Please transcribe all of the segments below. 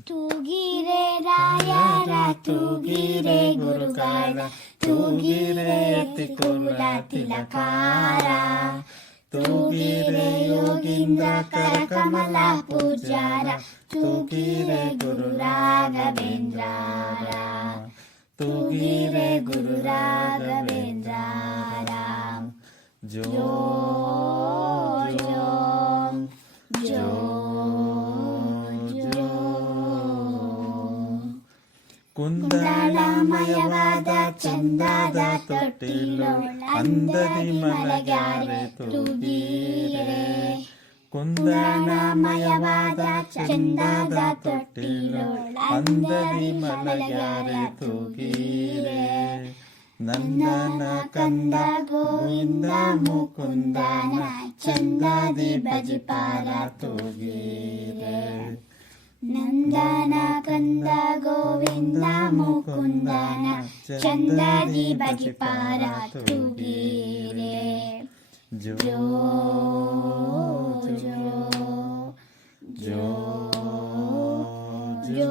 ತೂಗಿರೆ ರಾಯರ ತೂಗಿರೆ ಗುರುಗಳ ತೂಗಿರೆ ಯತಿಕುಲ ತಿಲಕಾರ ತೂಗಿರೆ ಯೋಗೀಂದ್ರ ಕರಕಮಲ ಪೂಜ್ಯಾರ ತೂಗಿರೆ ಗುರು ರಾಘವೇಂದ್ರಾರ ತೂಗಿರೆ ಗುರು ರಾಘವೇಂದ್ರಾರ ಜೋ ಜೋ ಜೋ ಕುಂದಳಮಯವಾದ ಚಂದದ ತೊಟ್ಟಿಲೊಳ ಅಂದದಿ ಮಲಗ್ಯಾರೆ ತೂಗಿರೆ ಕುಂದಳಮಯವಾದ ಚಂದದ ತೊಟ್ಟಿಲೊಳ ಅಂದದಿ ಮಲಗ್ಯಾರೆ ತೂಗಿರೆ ನಂದನ ಕಂದ ಗೋವಿಂದ ಮುಕುಂದನ ಚಂದದಿ ಭಜಿಪಾರ ತೂಗಿರೆ ನಂದನ ಕಂದ ಗೋವಿಂದ ಮುಕುಂದನ ಚಂದದಿ ಭಜಿಪಾರ ತೂಗಿರೆ ಜೋ ಜೋ ಜೋ ಜೋ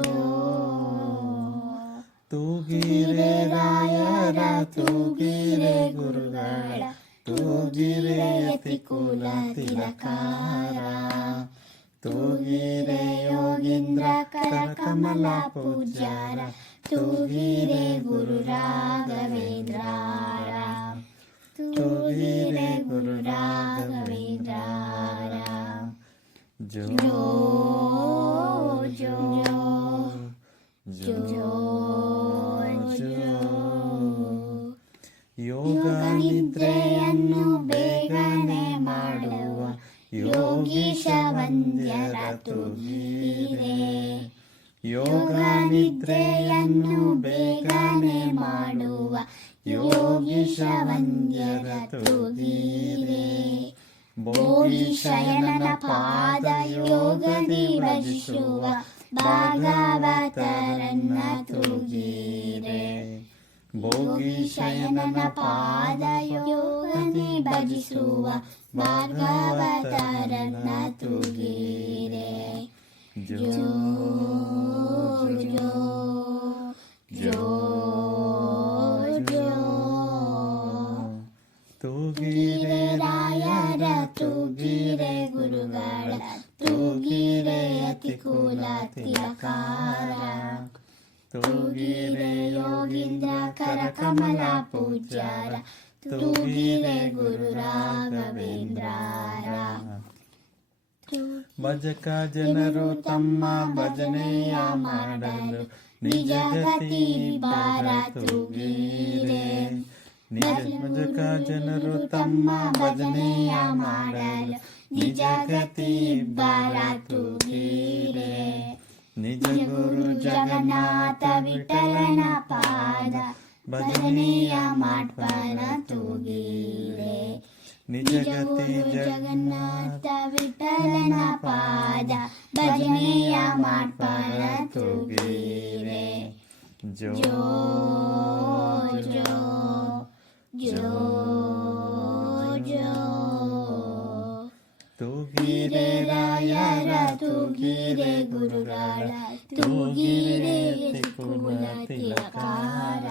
ತೂಗಿರೆ ರಾಯರ ತೂಗಿರೆ ಗುರುಗಳ ತೂಗಿರೆ ಯತಿಕುಲ ತಿಲಕಾರ ತೂಗಿರೆ ಯೋಗೀಂದ್ರ ಕರಕಮಲ ಪೂಜ್ಯಾರ ತೂಗಿರೆ ಗುರು ರಾಘವೇಂದ್ರಾರ ತೂಗಿರೆ ಗುರು ರಾಘವೇಂದ್ರಾರ ಜೋ ಜೋ ಜೋ ಜೋ ಯೋಗ ನಿದ್ರೆಯನ್ನು ಬೇಗನೆ ಮಾಡುವ ಯೋಗೀಶ ವಂದ್ಯರ ತೂಗಿರೆ ಯೋಗ ನಿದ್ರೆಯನ್ನು ಬೇಗನೆ ಮಾಡುವ ಯೋಗೀಶ ವಂದ್ಯರ ತೂಗಿರೆ ಭೋಗಿ ಶಯನನ ಪಾದ ಯೋಗದಿ ಭಜಿಸುವ ಭಾಗವತರನ್ನ ತೂಗಿರೆ ಭೋಗಿ ಶಯನನ ಪಾದ ಯೋಗದಿ ಭಜಿಸುವ ಭಾಗವತರನ್ನ ತೂಗಿರೆ ಜೋ ಜೋ ಜೋ ಜೋ ತೂಗಿರೆ ರಾಯರ ತೂಗಿರೆ ಗುರುಗಳ ತೂಗಿರೆ ಯತಿಕುಲ ತಿಲಕಾರ ತೂಗಿರೆ ಯೋಗೀಂದ್ರ ಕರಕಮಲ ಪೂಜ್ಯಾರ ತೂಗಿರೆ ಗುರು ರಾಘವೇಂದ್ರಾರ ಭಜಕ ಜನರು ತಮ್ಮ ಭಜನೆಯ ಮಾಡಲು ನಿಜ ಗತಿ ಬಾರ ತೂಗಿರೆ ಭಜಕ ಜನರು ತಮ್ಮ ಭಜನೆಯ ಮಾಡಲು ನಿಜ ಗತಿ ಬಾರ ತೂಗಿರೆ ನಿಜ ಗುರು ಜಗನ್ನಾಥ ವಿಠಲನ ಪಾದ ಭಜನೆಯ ಮಾಡ್ಪನ ತೂಗಿರೆ ನಿಜ ಗತಿ ಜಗನ್ನಾಥ ವಿಠಲನ ಪಾದ ಭಜನೆಯ ಮಾಡ್ಪನ ತೂಗಿರೆ ಜೋ ಜೋ ಜೋ ಜೋ ತೂಗಿರೆ ರಾಯರ ತೂಗಿರೆ ಗುರುಗಳ ತೂಗಿರೆ ಯತಿಕುಲ ತಿಲಕಾರ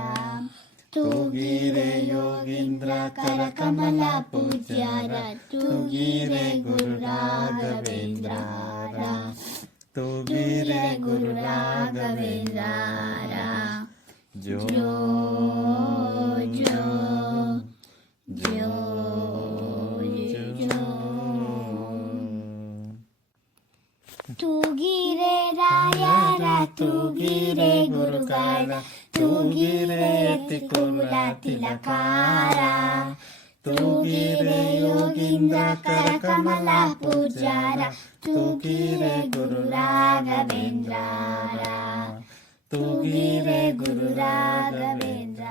ತೂಗಿರೆ ಯೋಗೀಂದ್ರ ಕರಕಮಲ ಪೂಜ್ಯಾರ ತೂಗಿರೆ ಗುರು ರಾಘವೇಂದ್ರಾರ ತೂಗಿರೆ ಗುರು ರಾಘವೇಂದ್ರಾರ ಜೋ ಜೋ ಜೋ ಜೋ ತೂಗಿರೆ ರಾಯರ ತೂಗಿರೆ ಗುರುಗಳ ತೂಗಿರೆ ಯತಿಕುಲ ತಿಲಕಾರ ತೂಗಿರೆ ಯೋಗೀಂದ್ರ ಕರಕಮಲ ಪೂಜ್ಯಾರ ತೂಗಿರೆ ಗುರು ರಾಘವೇಂದ್ರಾರ ತೂಗಿರೆ ಗುರು ರಾಘವೇಂದ್ರ